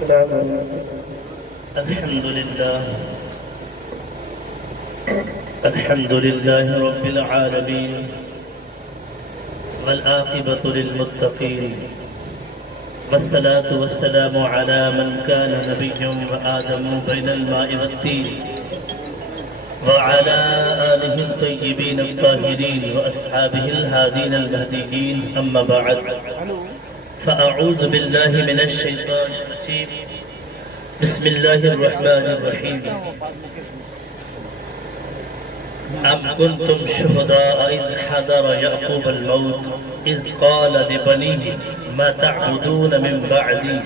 السلام عليكم. الحمد لله رب العالمين والعاقبة للمتقين والصلاة والسلام على من كان نبيا وآدم بين الماء والطين وعلى آله الطيبين الطاهرين وأصحابه الهادين المهديين أما بعد فأعوذ بالله من الشيطان الرجيم بسم الله الرحمن الرحيم أم كنتم شهداء إذ حضر يعقوب الموت إذ قال لبنيه ما تعبدون من بعدي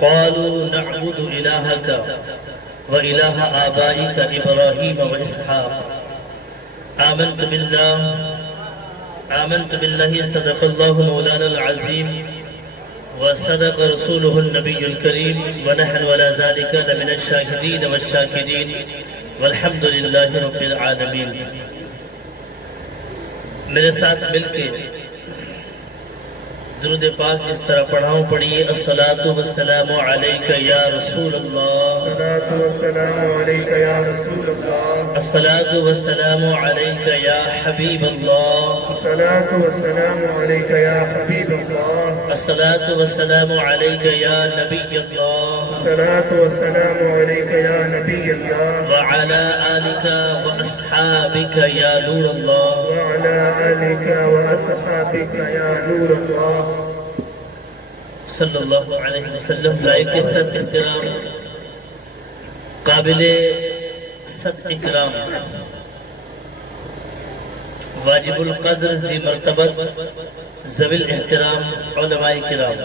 قالوا نعبد إلهك وإله آبائك إبراهيم وإسحاق آمنت بالله صدق الله مولانا العظيم وصدق رسوله النبي الكريم ونحن ولا ذلك لمن الشاهدين والشاكرين والحمد للہ رب العالمین. میرے ساتھ مل کے درود پاک جس طرح پڑھاؤں پڑھیے. الصلاة والسلام علیک یا رسول اللہ، الصلاة والسلام عليك يا رسول الله، الصلاة والسلام علیک یا حبیب اللہ، الصلاة والسلام عليك يا حبيب الله، الصلاة والسلام علیک یا نبی اللہ، الصلاة والسلام عليك يا نبي الله، وعلى آلك وأصحابك یا نور اللہ. وعلى آلك وأصحابك يا نور الله. صلی اللہ علیہ وسلم. لائق صد احترام، قابل صد اکرام، واجب القدر ذی مرتبت ذوی الاحترام علماء کرام،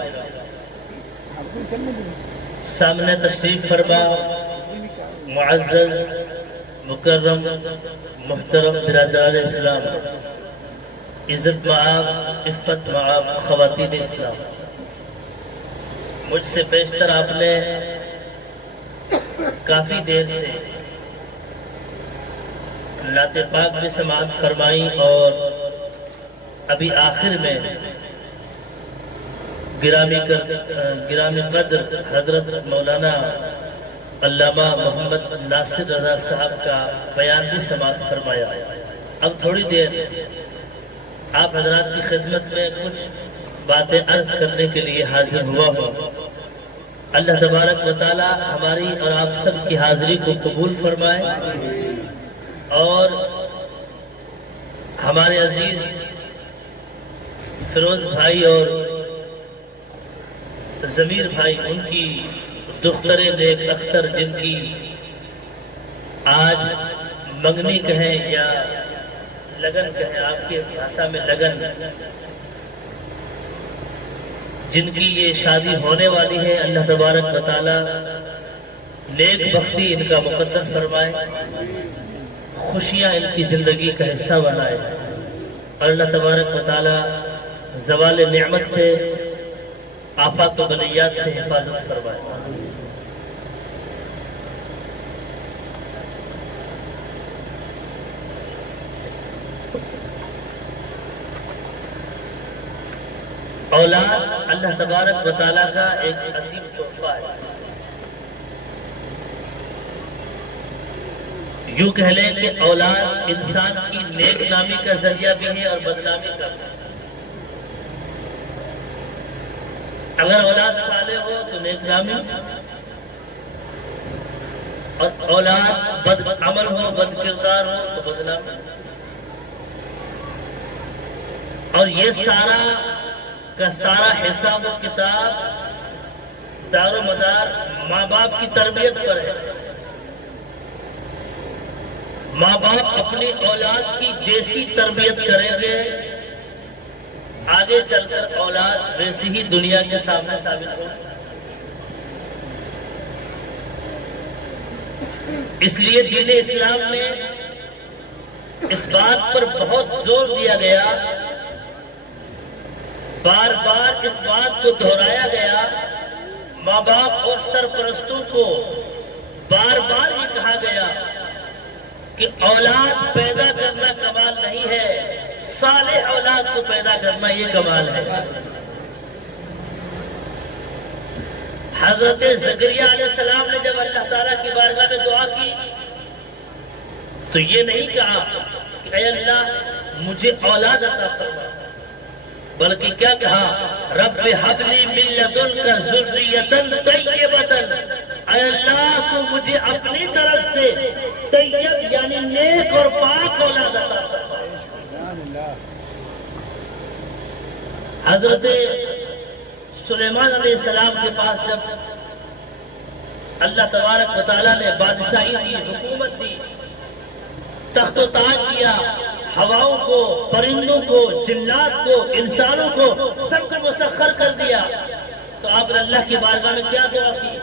سامنے تشریف فرما معزز مکرم محترم برادران اسلام، عزت معاب عفت معاب خواتین اسلام. مجھ سے بیشتر آپ نے کافی دیر سے نعت پاک بھی سماعت فرمائی اور ابھی آخر میں گرامی قدر حضرت مولانا علامہ محمد ناصر رضا صاحب کا بیان بھی سماعت فرمایا. اب تھوڑی دیر آپ حضرات کی خدمت میں کچھ باتیں عرض کرنے کے لیے حاضر ہوا ہوں. اللہ تبارک و تعالی ہماری اور آپ سب کی حاضری کو قبول فرمائے اور ہمارے عزیز فیروز بھائی اور ضمیر بھائی، ان کی دختر نیک اختر جن کی آج منگنی کہیں یا لگن کہیں، آپ کی بھاشا میں لگن، جن کی یہ شادی ہونے والی ہے، اللہ تبارک و تعالی نیک بختی ان کا مقدر فرمائے، خوشیاں ان کی زندگی کا حصہ بنائے اور اللہ تبارک و تعالی زوال نعمت سے، آفات و بلیات سے حفاظت فرمائے. اولاد اللہ تبارک و تعالیٰ کا ایک عظیم تحفہ ہے. یوں کہہ لیں کہ اولاد انسان کی نیک نامی کا ذریعہ بھی ہے اور بدنامی کا بھی. اگر اولاد صالح ہو تو نیک نامی، اور اولاد بد عمل ہو، بد کردار ہو تو بدنامی. اور یہ سارا کا سارا حساب و کتاب دار و مدار ماں باپ کی تربیت پر ہے. ماں باپ اپنی اولاد کی جیسی تربیت کریں گے، آگے چل کر اولاد ویسی ہی دنیا کے سامنے ثابت ہو. اس لیے دین اسلام میں اس بات پر بہت زور دیا گیا، بار بار اس بات کو دہرایا گیا، ماں باپ اور سرپرستوں کو بار بار یہ کہا گیا کہ اولاد پیدا کرنا کمال نہیں ہے، صالح اولاد کو پیدا کرنا یہ کمال ہے. حضرت زکریا علیہ السلام نے جب اللہ تعالیٰ کی بارگاہ میں دعا کی تو یہ نہیں کہا کہ اے اللہ مجھے اولاد عطا فرما، بلکہ کیا کہا رب ہب لی من لدنک ذریۃ طیبۃ، اے اللہ تو مجھے اپنی طرف سے طیب یعنی نیک اور پاک اولاد عطا فرما۔ حضرت سلیمان علیہ السلام کے پاس جب اللہ تبارک و تعالیٰ نے بادشاہی دی، حکومت دی، تخت و تاج دیا، ہواؤں کو، پرندوں کو، جنات کو، انسانوں کو سب کو مسخر کر دیا، تو آپ نے اللہ کی بارگاہ میں کیا دعا کی؟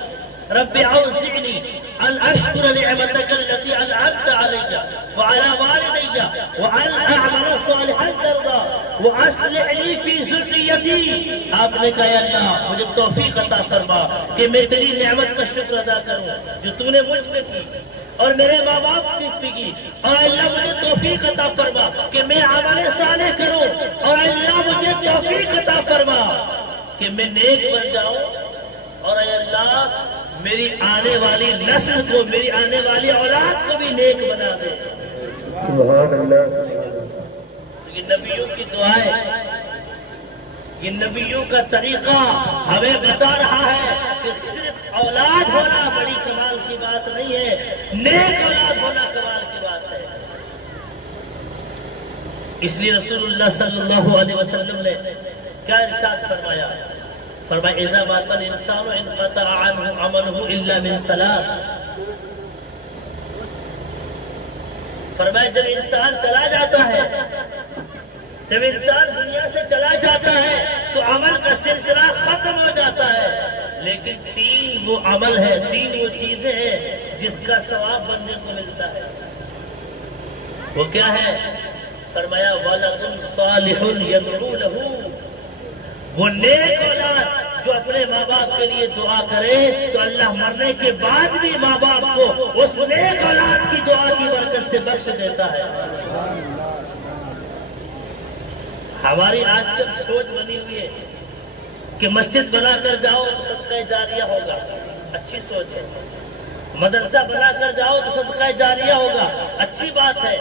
رب اوزعنی ان اشکر نعمتک التي انعمت علی وعلى والدی وان اعمل صالحا ترضى واصلح لی فی ذریتی۔ آپ نے کہا یا اللہ مجھے توفیق عطا فرما کہ میں تیری نعمت کا شکر ادا کروں جو تو نے مجھ پہ کی اور میرے ماں باپ کی کی، اور اللہ مجھے توفیق عطا فرما کہ میں عمل صالح کروں، اور اللہ مجھے توفیق عطا فرما کہ میں نیک بن جاؤں، اور اے اللہ میری آنے والی نسل کو، میری آنے والی اولاد کو بھی نیک بنا دے۔ سبحان اللہ سبحان اللہ۔ یہ نبیوں کی دعائیں، یہ نبیوں کا طریقہ ہمیں بتا رہا ہے کہ صرف اولاد ہونا بڑی کمال کی بات نہیں ہے، نیک اولاد ہونا کمال کی بات ہے۔ اس لیے رسول اللہ صلی اللہ علیہ وسلم نے کیا ارشاد فرمایا؟ فرمایا اذا مات الانسان انقطع عنه عمله الا من ثلاث، فرمایا جب انسان چلا جاتا ہے، جب انسان دنیا سے چلا جاتا ہے تو عمل کا سلسلہ ختم ہو جاتا ہے، لیکن تین وہ عمل ہے، تین وہ چیزیں ہیں جس کا ثواب بندے کو ملتا ہے۔ وہ کیا ہے؟ فرمایا ولد صالح یدعو لہ، وہ نیک اولاد جو اپنے ماں باپ کے لیے دعا کرے تو اللہ مرنے کے بعد بھی ماں باپ کو اس نیک اولاد کی دعا کی برکت سے بخش دیتا ہے۔ ہماری آج کل سوچ بنی ہوئی ہے کہ مسجد بنا کر جاؤ تو صدقہ جاریہ ہوگا، اچھی سوچ ہے۔ مدرسہ بنا کر جاؤ تو صدقہ جاریہ ہوگا، اچھی بات ہے۔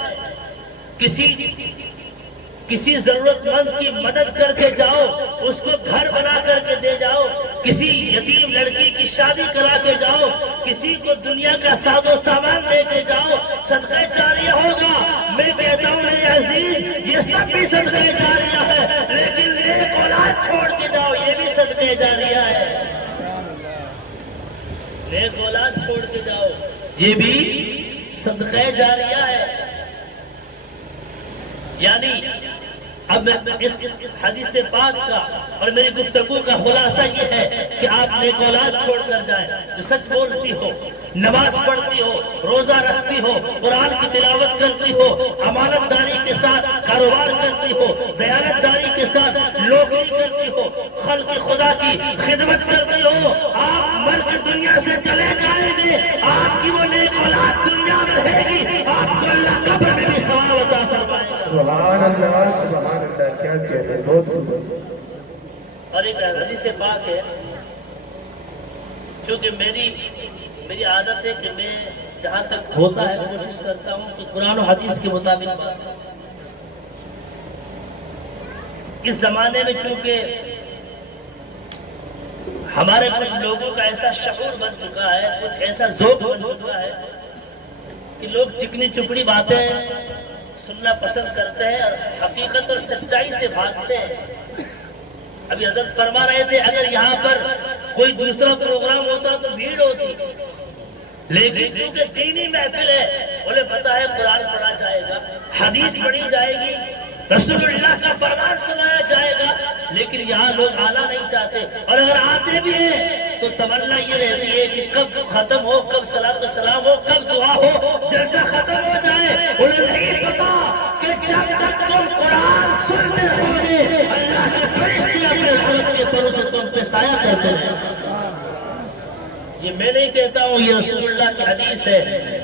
کسی ضرورت مند کی مدد کر کے جاؤ، اس کو گھر بنا کر کے دے جاؤ، کسی یتیم لڑکی کی شادی کرا کے جاؤ، کسی کو دنیا کا ساز و سامان دے کے جاؤ، صدقہ جاریہ ہوگا۔ میں کہتا ہوں میرے عزیز یہ سب بھی صدقہ جاریہ ہے، لیکن نیک اولاد چھوڑ کے جاؤ یہ بھی صدقہ جاریہ ہے۔ نیک اولاد چھوڑ کے جاؤ یہ بھی صدقہ جاریہ ہے۔ یعنی اب اس حدیث پاک کا اور میری گفتگو کا خلاصہ یہ ہے کہ آپ نیک اولاد چھوڑ کر جائیں جو سچ بولتی ہو، نماز پڑھتی ہو، روزہ رکھتی ہو، قرآن کی تلاوت کرتی ہو، امانت داری کے ساتھ کاروبار کرتی ہو، دیانت داری کے ساتھ لوگی کرتی ہو، خلق خدا کی خدمت کرتی ہو۔ آپ مر کے دنیا سے چلے جائیں گے، آپ کی وہ نیک اولاد دنیا میں رہے گی، آپ کو اللہ قبر میں بھی ثواب عطا فرمائے گا۔ سبحان اللہ سبحان اللہ، کیا کہتے ہیں، بہت خوب۔ اور ایک حدیث پاک ہے، چونکہ میری عادت ہے کہ میں جہاں تک ہوتا ہے کوشش کرتا ہوں کہ قرآن و حدیث کے مطابق بات کروں۔ اس زمانے میں چونکہ ہمارے کچھ لوگوں کا ایسا شعور بن چکا ہے، کچھ ایسا ذوق بن چکا ہے کہ لوگ چکنی چپڑی باتیں سننا پسند کرتے ہیں اور حقیقت اور سچائی سے بھاگتے ہیں۔ ابھی حضرت فرما رہے تھے اگر یہاں پر کوئی دوسرا پروگرام ہوتا تو بھیڑ ہوتی، لیکن چونکہ دینی محفل ہے انہیں پتا ہے قرآن پڑھا جائے گا، حدیث پڑھی جائے گی، رسول اللہ کا فرمان سنایا جائے گا، لیکن یہاں لوگ آنا نہیں چاہتے، اور اگر آتے بھی ہیں تو تمنا یہ رہتی ہے کہ کب ختم ہو، کب صلاۃ و سلام ہو، کب دعا ہو، جلسہ ختم ہو جائے۔ انہیں نہیں پتا کہ جب تک تم قرآن سنتے رہوگے اللہ کے فرشتے اپنے رحمت کے پروں سے تم پہ سایہ کرتے ہیں۔ یہ میں نہیں کہتا ہوں، یہ رسول اللہ کی حدیث ہے۔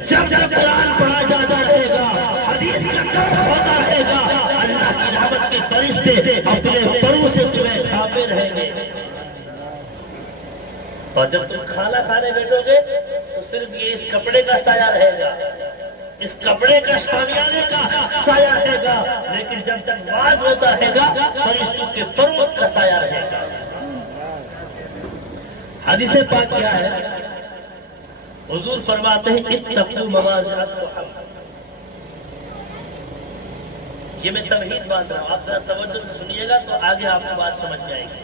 جب جب قرآن پڑھا جاتا رہے گا، حدیث کا درس ہوتا رہے گا، اللہ کی رحمت کے فرشتے اپنے پروں سے تمہیں ڈھانپے رہیں گے۔ اور جب تم کھانا کھانے بیٹھو گے تو صرف یہ اس کپڑے کا سایہ رہے گا، اس کپڑے کا شامیانے کا سایہ رہے گا، لیکن جب تک واز ہوتا ہے گا فرشتوں کے پروں کا سایہ رہے گا۔ حدیث پاک کیا ہے؟ حضور فرماتے ہیں اتقوا مواضع الطعام۔ یہ میں تمہید باندھ رہا ہوں، آپ ذرا توجہ سے سنیے گا تو آگے آپ کو بات سمجھ میں آئے گی۔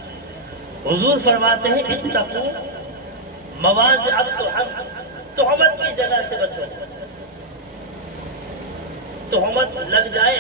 حضور فرماتے ہیں اتقوا مواضع الطعام، تہمت کی جگہ سے بچو، تہمت لگ جائے